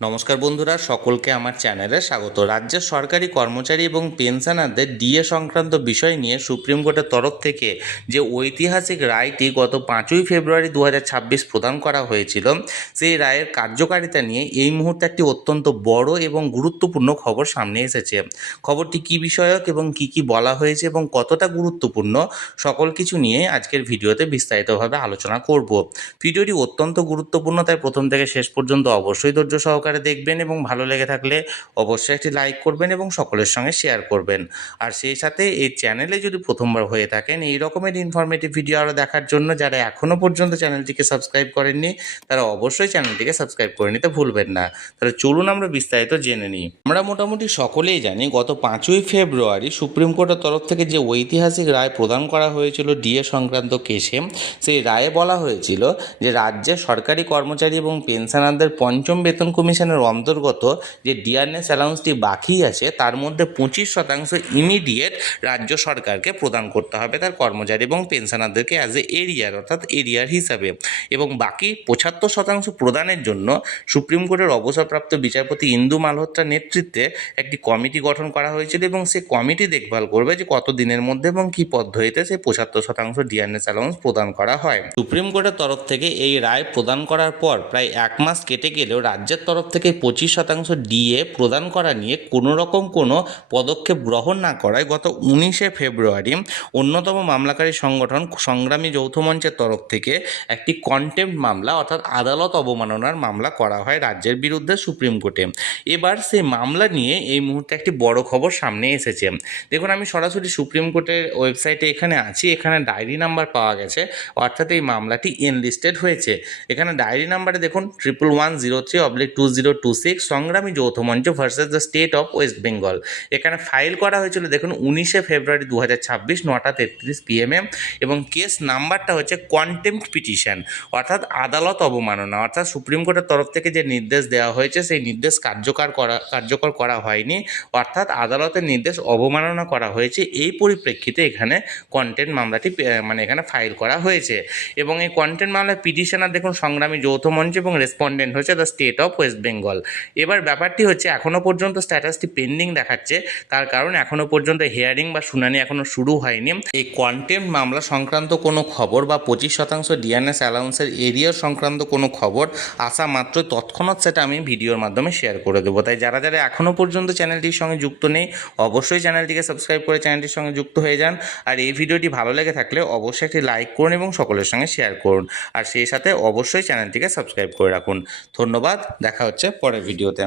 নমস্কার বন্ধুরা, সকলকে আমার চ্যানেলে স্বাগত। রাজ্যের সরকারি কর্মচারী এবং পেনশনারদের ডিএ সংক্রান্ত বিষয় নিয়ে সুপ্রিম কোর্টের তরফ থেকে যে ঐতিহাসিক রায়টি গত 5ই ফেব্রুয়ারি 2026 প্রদান করা হয়েছিল, সেই রায়ের কার্যকারিতা নিয়ে এই মুহূর্তে একটি অত্যন্ত বড় এবং গুরুত্বপূর্ণ খবর সামনে এসেছে। খবরটি কী বিষয়ক এবং কি বলা হয়েছে এবং কতটা গুরুত্বপূর্ণ, সকল কিছু নিয়ে আজকের ভিডিওতে বিস্তারিতভাবে আলোচনা করব। ভিডিওটি অত্যন্ত গুরুত্বপূর্ণ, তাই প্রথম থেকে শেষ পর্যন্ত অবশ্যই ধৈর্য সহকারে দেখবেন এবং ভালো লেগে থাকলে অবশ্যই একটি লাইক করবেন এবং সকলের সঙ্গে শেয়ার করবেন। আর সেই সাথে এই চ্যানেলে যদি প্রথমবার হয়ে থাকেন, এই রকমের ইনফরমেটিভ ভিডিও আরও দেখার জন্য যারা এখনও পর্যন্ত চ্যানেলটিকে সাবস্ক্রাইব করেননি, তারা অবশ্যই চ্যানেলটিকে সাবস্ক্রাইব করে নিতে ভুলবেন না। তাহলে চলুন আমরা বিস্তারিত জেনে নিই। আমরা মোটামুটি সকলেই জানি, গত 5ই ফেব্রুয়ারি সুপ্রিম কোর্টের তরফ থেকে যে ঐতিহাসিক রায় প্রদান করা হয়েছিল ডিএ সংক্রান্ত কেসে, সেই রায়ে বলা হয়েছিল যে রাজ্যের সরকারি কর্মচারী এবং পেনশনারদের পঞ্চম বেতন কমিশনের অন্তর্গত যে ডিআরএস অ্যালাউন্সটি বাকি আছে, তার মধ্যে 25% ইমিডিয়েট রাজ্য সরকারকে প্রদান করতে হবে তার কর্মচারী এবং পেনশনারদেরকে অ্যাজ এ এরিয়ার, অর্থাৎ এরিয়ার হিসাবে, এবং বাকি 75% প্রদানের জন্য সুপ্রিম কোর্টের অবসরপ্রাপ্ত বিচারপতি ইন্দু মালহোত্রার নেতৃত্বে একটি কমিটি গঠন করা হয়েছিল এবং সেই কমিটি দেখভাল করবে যে কত দিনের মধ্যে এবং কী পদ্ধতিতে সেই 75% ডিআরএস অ্যালাউন্স প্রদান করা হয়। সুপ্রিম কোর্টের তরফ থেকে এই রায় প্রদান করার পর প্রায় 1 মাস কেটে গেলেও রাজ্যের তরফ থেকে 25% ডিএ প্রদান করা নিয়ে কোনো রকম কোনো পদক্ষেপ গ্রহণ না করায় গত 19শে ফেব্রুয়ারি অন্যতম মামলাকারী সংগঠন সংগ্রামী যৌথ মঞ্চের তরফ থেকে একটি কন্টেম্প্ট মামলা, অর্থাৎ আদালত অবমাননার মামলা করা হয় রাজ্যের বিরুদ্ধে সুপ্রিম কোর্টে। এবার সেই মামলা নিয়ে এই মুহূর্তে একটি বড় খবর সামনে এসেছে। দেখুন, আমি সরাসরি সুপ্রিম কোর্টের ওয়েবসাইটে এখানে আছি, এখানে ডায়েরি নাম্বার পাওয়া গেছে, অর্থাৎ এই মামলাটি এনলিস্টেড হয়েছে। এখানে ডায়েরি নাম্বারে দেখুন 1103/2026 সংগ্রামী যৌথ মঞ্চ versus the state of West Bengal. এখানে ফাইল করা হয়েছিল দেখুন 19শে ফেব্রুয়ারি 2026 9:33 PM, এবং কেস নাম্বারটা হচ্ছে কন্টেম্প্ট পিটিশন, অর্থাৎ আদালত অবমাননা। অর্থাৎ সুপ্রিম কোর্টের তরফ থেকে যে নির্দেশ দেওয়া হয়েছে সেই নির্দেশ কার্যকর করা হয়নি, অর্থাৎ আদালতের নির্দেশ অবমাননা করা হয়েছে। এই পরিপ্রেক্ষিতে এখানে কন্টেম্প্ট মামলাটি এখানে ফাইল করা হয়েছে। এবং এই কন্টেম্প্ট মামলার পিটিশনার দেখুন সংগ্রামী যৌথ মঞ্চ এবং রেসপন্ডেন্ট হচ্ছে the state of West Bengal. এবার ব্যাপারটি হচ্ছে এখনও পর্যন্ত স্ট্যাটাসটি পেন্ডিং দেখাচ্ছে, তার কারণ এখনও পর্যন্ত হিয়ারিং বা শুনানি এখনও শুরু হয়নি। এই কন্টেম্প্ট মামলা সংক্রান্ত কোনো খবর বা 25% ডিআরএস অ্যালাউন্সের এরিয়া সংক্রান্ত কোনো খবর আসা মাত্র তৎক্ষণাৎ সেটা আমি ভিডিওর মাধ্যমে শেয়ার করে দেবো। তাই যারা যারা এখনও পর্যন্ত চ্যানেলটির সঙ্গে যুক্ত নেই, অবশ্যই চ্যানেলটিকে সাবস্ক্রাইব করে চ্যানেলটির সঙ্গে যুক্ত হয়ে যান। আর এই ভিডিওটি ভালো লেগে থাকলে অবশ্যই একটি লাইক করুন এবং সকলের সঙ্গে শেয়ার করুন। আর সেই সাথে অবশ্যই চ্যানেলটিকে সাবস্ক্রাইব করে রাখুন। ধন্যবাদ, দেখা হচ্ছে পরের ভিডিওতে।